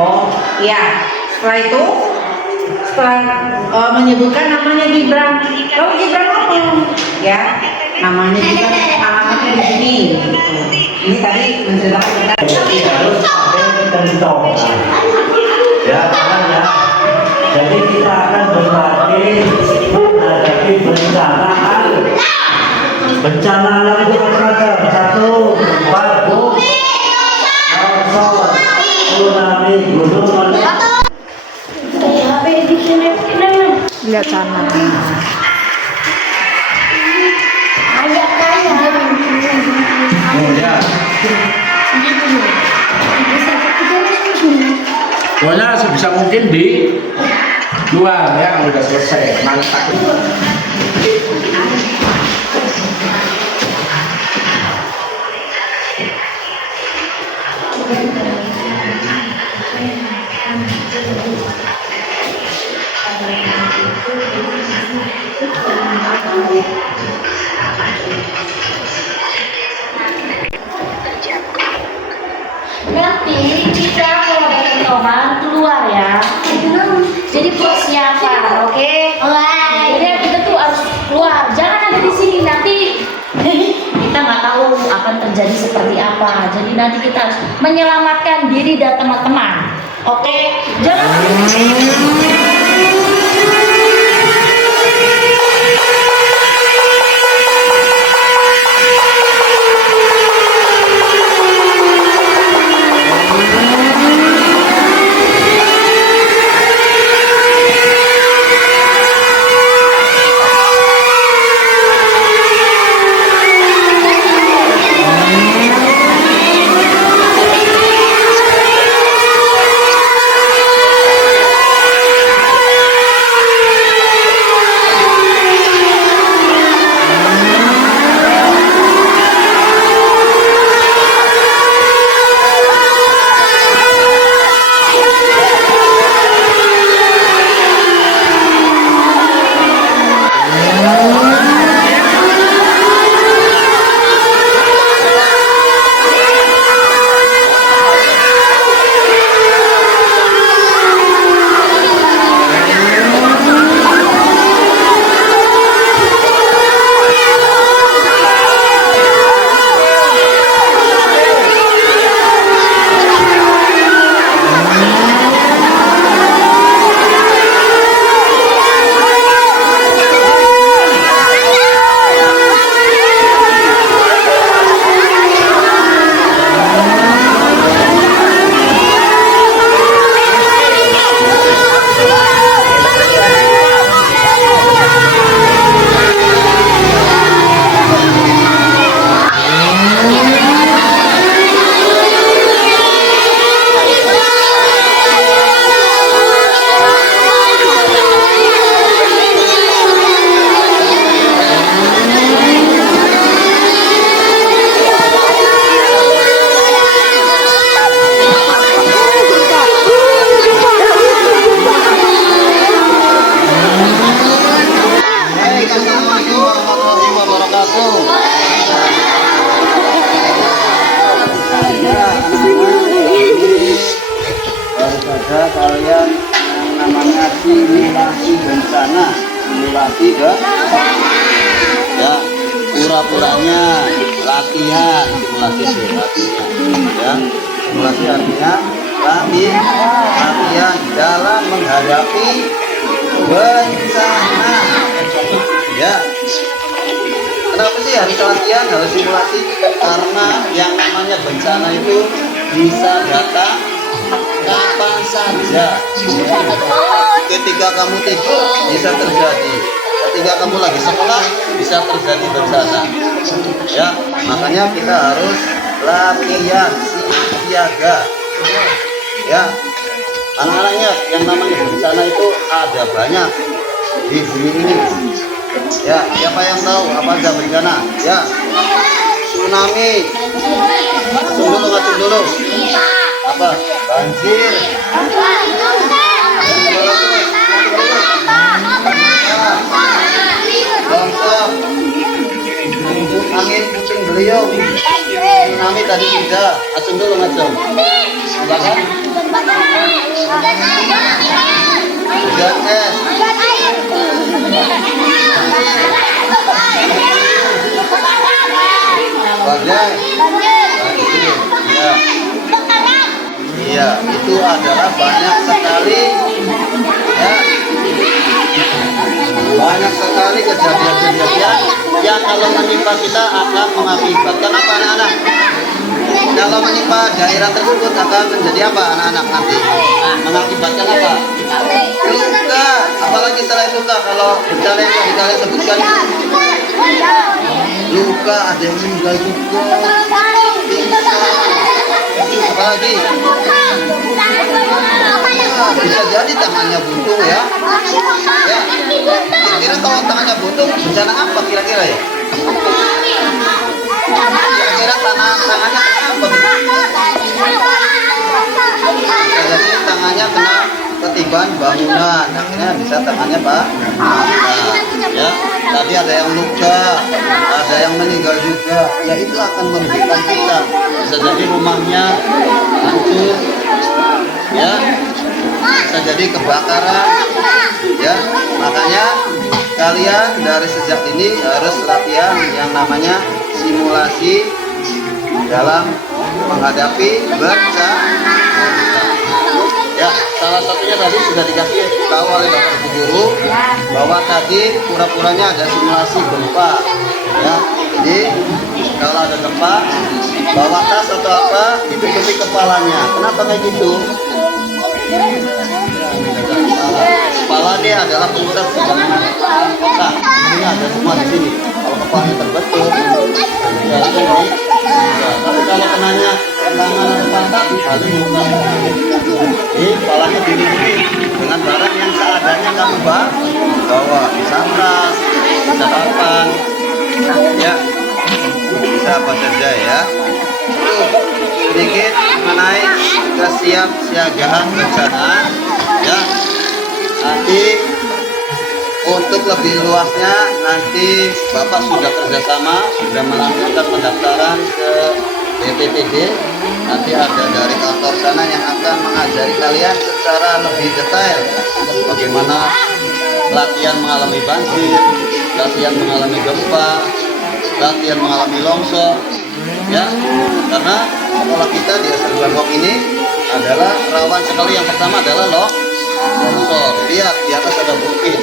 Oh. Ya, setelah itu menyebutkan namanya Gibran. Kalau Gibran ngomong, ya namanya Gibran, alamatnya di sini. Gitu. Ini tadi menceritakan kita. Jadi harus pakai kentong. Ya, ya. Jadi kita akan berbagi menghadapi bencana alam. Bencana alam itu macam-macam. 1, baduk, longsor, tsunami, gunung meletus. Lihat sana. Oh ya. Pokoknya sebisa mungkin di luar ya, udah selesai. Malah takut. Nanti kita kalau ada kentongan keluar ya. Jadi persiapan, oke? Jadi kita tuh harus keluar. Jangan ada di sini nanti. Kita nggak tahu akan terjadi seperti apa. Jadi nanti kita harus menyelamatkan diri dan teman-teman. Oke? Jangan. Kalian yang namanya simulasi bencana, simulasi ya, pura-puranya latihan, simulasi latihan, ya, simulasi artinya latihan dalam menghadapi bencana, ya. Kenapa sih harus latihan, harus simulasi? Karena yang namanya bencana itu bisa datang kapan saja. Ketika kamu tidur bisa terjadi, ketika kamu lagi sekolah bisa terjadi bencana, ya. Makanya kita harus latihan siaga, ya. Anak-anaknya yang namanya bencana itu ada banyak di bumi ini, ya. Siapa yang tahu apa aja bencana? Ya, tsunami, ngacung dulu apa, banjir, longsor, angin puting beliung, tsunami tadi tidak, acung dulu ngacung, apa kan? Hujan es. Badai. Banjir. Ya. Iya, itu adalah banyak sekali ya. Banyak sekali kejadian-kejadian yang kalau menimpa kita akan mengakibatkan apa anak-anak? Kalau menimpa daerah tersebut akan menjadi apa anak-anak nanti? Mengakibatkan apa? Luka. Apalagi selain luka, kalau bencana yang tadi kalian sebutkan, luka, ada yang meninggal juga, pingsan. Apalagi bisa jadi tangannya buntung ya. Ya. Kira-kira kalau tangannya buntung bencana apa kira-kira ya? Kira-kira tangannya apa tuh? Bisa jadi tangannya kena ketiban bangunan, akhirnya bisa tangannya Pak. Ya, tadi ada yang luka, ada yang meninggal juga. Ya itu akan merugikan kita. Bisa jadi rumahnya hancur, ya. Bisa jadi kebakaran, ya. Makanya kalian dari sejak ini harus latihan yang namanya simulasi dalam menghadapi bencana. Ya, salah satunya tadi sudah dikasih tahu oleh Bapak Ibu Guru bahwa tadi pura-puranya ada simulasi gempa. Ya, jadi kalau ada gempa, bawa tas atau apa, ditutupi kepalanya. Kenapa kayak gitu? Kepala dia adalah pusat segala otak. Ini ada semua di sini. Kalau kepalanya terbentur, ya ini. Ya, tapi kalau kenanya tangan atau pantat, paling bukan. Jadi kepalanya diri dengan barang yang seadanya kamu bawa, bisa tas, bisa papan, ya, bisa apa saja ya. Itu sedikit mengenai kesiapsiagaan bencana, ya. Nanti untuk lebih luasnya nanti Bapak sudah kerjasama, sudah melanjutkan pendaftaran ke BPPD. Nanti ada dari kantor sana yang akan mengajari kalian secara lebih detail bagaimana latihan mengalami banjir, latihan mengalami gempa, latihan mengalami longsor, ya. Karena sekolah kita di SMK Bangkok ini adalah rawan sekali. Yang pertama adalah longsor. Lihat di atas ada bukit,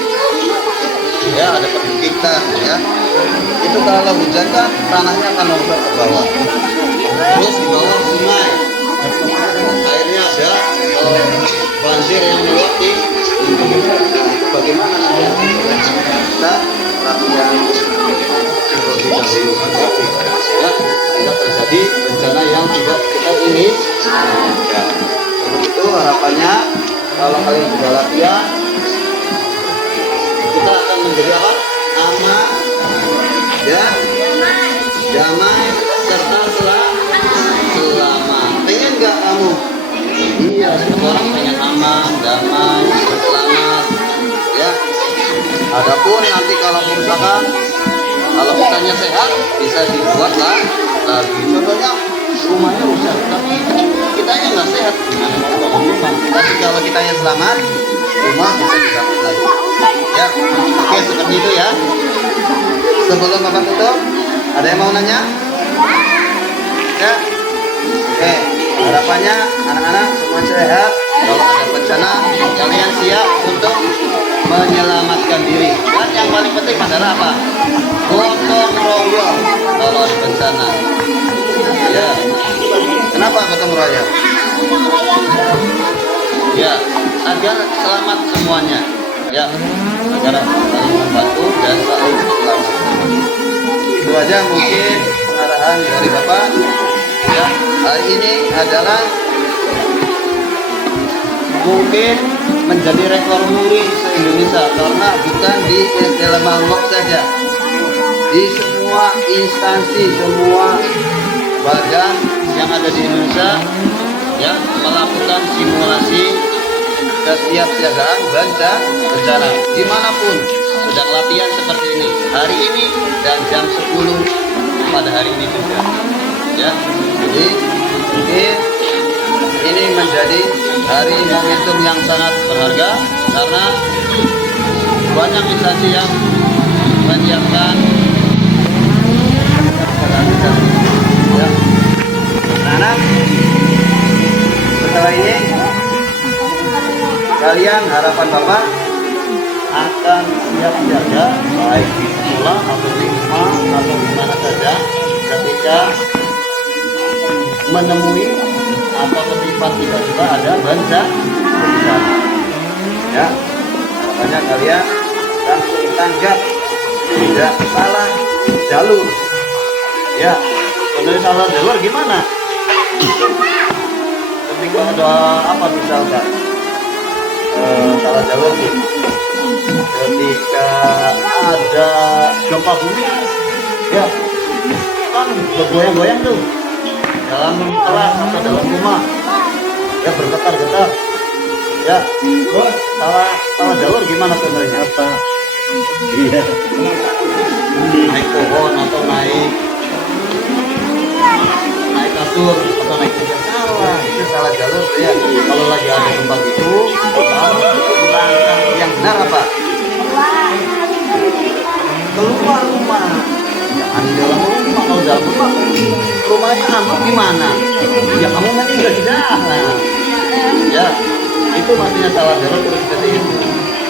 ya, ada perbukitan, ya. Itu kalau hujan kan tanahnya akan longsor ke bawah. Terus di bawah sungai, airnya ada banjir yang meluap. Bagaimana ya? Kita latihan terlebih dahulu, ya, tidak terjadi bencana yang tidak kita ingin. Ya, itu harapannya. Kalau kalian sudah latihan, kita akan menjadi apa? Aman, ya, damai, serta selamat. Pengen nggak kamu? Iya, semua orang pengen aman, damai, selamat, ya. Adapun nanti kalau kerusakan, kalau kitanya sehat, bisa dibuat lah lagi. Contohnya rumahnya rusak, tapi kitanya nggak sehat, gimana mau bangun rumah? Tapi kalau kitanya selamat, rumah bisa dibangun lagi. Ya, oke, seperti itu ya. Sebelum Bapak tutup, ada yang mau nanya? Ya, oke. Harapannya anak-anak semua sehat. Kalau ada bencana, kalian siap untuk menyelamatkan diri. Dan yang paling penting adalah apa? Gotong royong kalau ada bencana. Ya, kenapa gotong royong? Ya, agar selamat semuanya. Ya, agar saling membantu dan saling selamat. Itu aja mungkin arahan dari Bapak. Ya, hari ini adalah mungkin menjadi rekor muri se-Indonesia karena bukan di SD Lemangkok saja, di semua instansi, semua badan yang ada di Indonesia, ya, melakukan simulasi kesiapsiagaan bencana dimanapun sedang latihan seperti ini hari ini dan jam 10 pada hari ini juga, ya. Jadi mungkin ini menjadi hari momentum yang sangat berharga karena banyak instansi yang menyiapkan ya. Anak-anak, setelah ini kalian harapan Bapak akan siap siaga baik di sekolah atau di rumah atau di mana saja ketika menemui atau terlibat tiba-tiba ada bencana ya. Harapannya kalian langsung tanggap, tidak salah jalur ya. Kalau salah jalur gimana? Ketika ada apa misalkan salah jalur nih, ketika ada gempa bumi ya kan bergoyang-goyang tuh dalam kelas atau dalam rumah ya, bergetar-getar ya. Salah jalur gimana contohnya? Apa? Iya, naik pohon atau naik kasur atau naik meja, salah, itu salah jalur ya. Kalau lagi ada gempa gitu, langkah yang benar apa? Keluar rumah, jangan di dalam rumah. Kalau dalam rumah, rumahnya ambruk gimana? Ya kamu meninggal di dalam. Ya, itu maksudnya salah jalur terus seperti itu.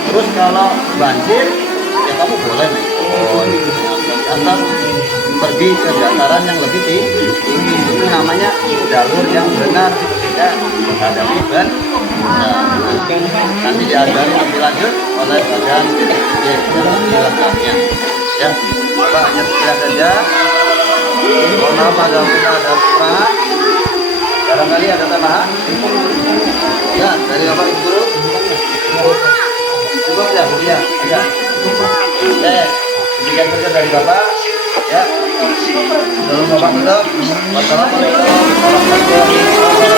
Terus kalau banjir, ya kamu boleh naik pohon atau pergi ke dataran yang lebih tinggi. Itu namanya jalur yang benar ketika menghadapi bencana. Nanti diajari lebih lanjut oleh badan BPBD dalam lengkapnya. Ya, Bapak hanya sekian saja. Mohon maaf apabila ada kurang. Barangkali ada tambahan. Ya, dari Bapak Ibu Guru. Cukup ya, Bu ya. Ya. Demikian saja dari Bapak. Ya. Sebelum Bapak tutup, wassalamualaikum warahmatullahi wabarakatuh.